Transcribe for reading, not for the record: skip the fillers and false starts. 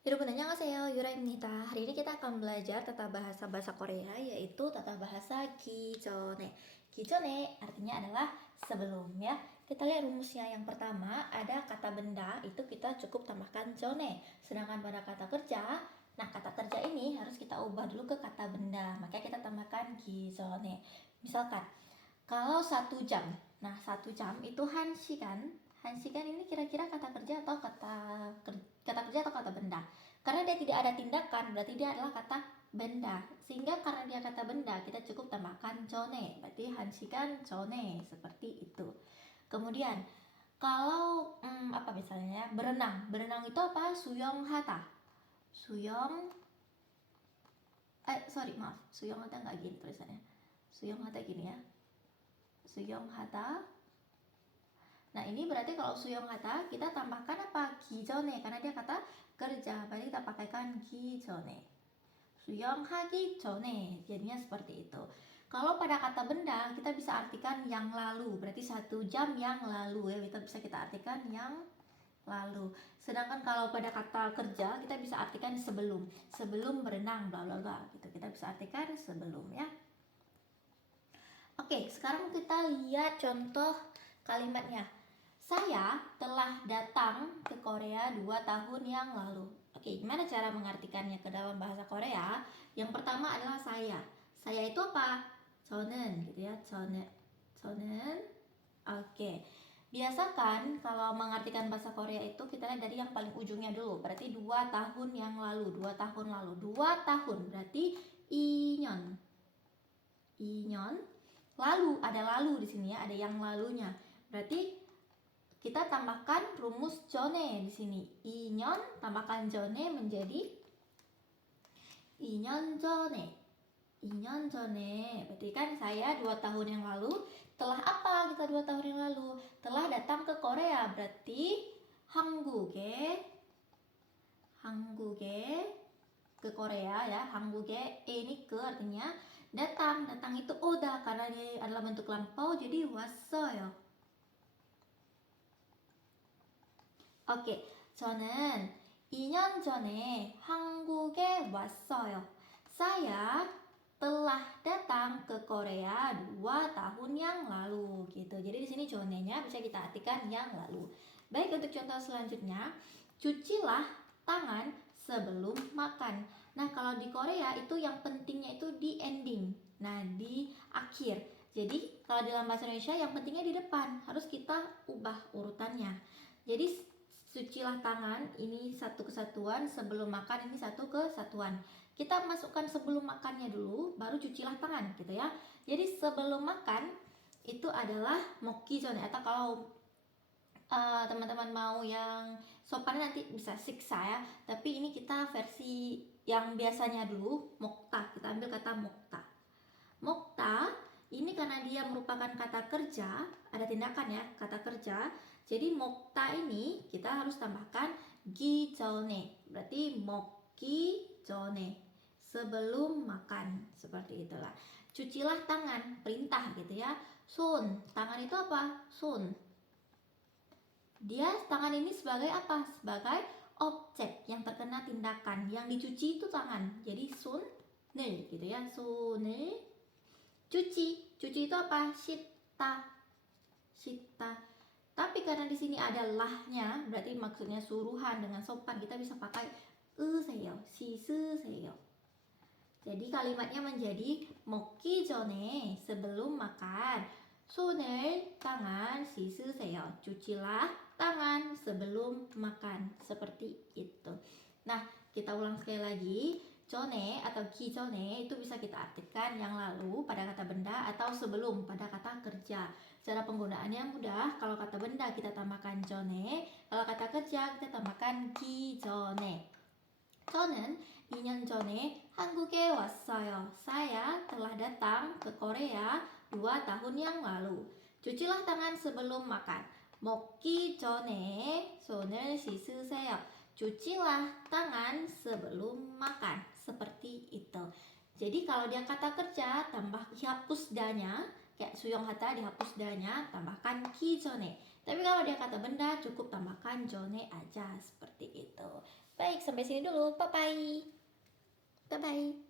Yurubun annyeonghaseyo, Yuraimnida. Hari ini kita akan belajar tata bahasa Korea, yaitu tata bahasa 기전에. 기전에 artinya adalah sebelum ya. Kita lihat rumusnya. Yang pertama ada kata benda, itu kita cukup tambahkan 전에. Sedangkan pada kata kerja, nah kata kerja ini harus kita ubah dulu ke kata benda. Makanya kita tambahkan 기전에. Misalkan kalau 1 jam, nah 1 jam itu 한시간. 한시간 ini kira-kira kata kerja atau kata kerja atau kata benda? Karena dia tidak ada tindakan, berarti dia adalah kata benda. Sehingga karena dia kata benda, kita cukup tambahkan 전에. Berarti 한시간 전에, seperti itu. Kemudian kalau apa misalnya ya, berenang. Berenang itu apa? 수영하다. Maaf, 수영하다 nggak gini tulisannya. 수영하다 gini ya. 수영하다. Nah ini berarti kalau 수영하다 kita tambahkan apa? 기전에, karena dia kata kerja, berarti kita pakaikan 기전에. 수영하기 전에, jadinya seperti itu. Kalau pada kata benda kita bisa artikan yang lalu, berarti 1 jam yang lalu ya, kita artikan yang lalu. Sedangkan kalau pada kata kerja kita bisa artikan sebelum berenang bla bla bla gitu, kita bisa artikan sebelum ya. Oke, sekarang kita lihat contoh kalimatnya. Saya telah datang ke Korea 2 tahun yang lalu. Oke, gimana cara mengartikannya ke dalam bahasa Korea? Yang pertama adalah saya. Saya itu apa? 저는 gitu ya. 저는. Oke. Biasakan kalau mengartikan bahasa Korea itu kita lihat dari yang paling ujungnya dulu. Berarti 2 tahun yang lalu, 2 tahun lalu. 2 tahun berarti 2년. 2년. Lalu, ada lalu di sini ya, ada yang lalunya. Berarti kita tambahkan rumus 전에 di sini. 2년 tambahkan 전에 menjadi 2년 전에. 2년 전에. Berarti kan saya 2 tahun yang lalu telah apa kita 2 tahun yang lalu? Telah datang ke Korea. Berarti 한국에 ke Korea ya. 한국에 ini ke artinya datang. Datang itu oda karena dia adalah bentuk lampau jadi 왔어요. 오케이, 저는 2년 전에 한국에 왔어요. Saya telah datang ke Korea 2 tahun yang lalu gitu. Jadi di sini 전에nya bisa kita artikan yang lalu. Baik, untuk contoh selanjutnya, cucilah tangan sebelum makan. Nah, kalau di Korea itu yang pentingnya itu di ending. Nah, di akhir. Jadi, kalau dalam bahasa Indonesia yang pentingnya di depan, harus kita ubah urutannya. Jadi cucilah tangan ini satu kesatuan, sebelum makan ini satu kesatuan. Kita masukkan sebelum makannya dulu, baru cucilah tangan gitu ya. Jadi sebelum makan itu adalah 먹기 전에, atau kalau teman-teman mau yang sopan nanti bisa siksa ya. Tapi ini kita versi yang biasanya dulu, 먹다. Kita ambil kata 먹다. 먹다 ini karena dia merupakan kata kerja, ada tindakan ya, kata kerja. Jadi 먹다 ini kita harus tambahkan 기전에. Berarti 먹기 전에, sebelum makan, seperti itulah. Cucilah tangan, perintah gitu ya. 손, tangan itu apa? 손. Dia tangan ini sebagai apa? Sebagai objek yang terkena tindakan. Yang dicuci itu tangan. Jadi 손을 gitu ya. 손을 cuci. Cuci itu apa? 씻다. Tapi karena di sini ada lahnya, berarti maksudnya suruhan dengan sopan, kita bisa pakai 으세요, 씻으세요. Jadi kalimatnya menjadi 먹기 전에, sebelum makan. 손을, tangan, 씻으세요. Cucilah tangan sebelum makan. Seperti itu. Nah, kita ulang sekali lagi. 전에 atau 기전에 itu bisa kita artikan yang lalu pada kata benda atau sebelum pada kata kerja. Cara penggunaannya mudah. Kalau kata benda kita tambahkan 전에, kalau kata kerja kita tambahkan 기전에. 저는 2년 전에 한국에 왔어요. Saya telah datang ke Korea 2 tahun yang lalu. Cucilah tangan sebelum makan. 먹기 전에 손을 씻으세요. Cucilah tangan sebelum makan. Seperti itu. Jadi kalau dia kata kerja tambah dihapus danya, kayak 수영하다 dihapus danya, tambahkan 기전에. Tapi kalau dia kata benda cukup tambahkan 전에 aja, seperti itu. Baik, sampai sini dulu. Bye-bye. Bye-bye.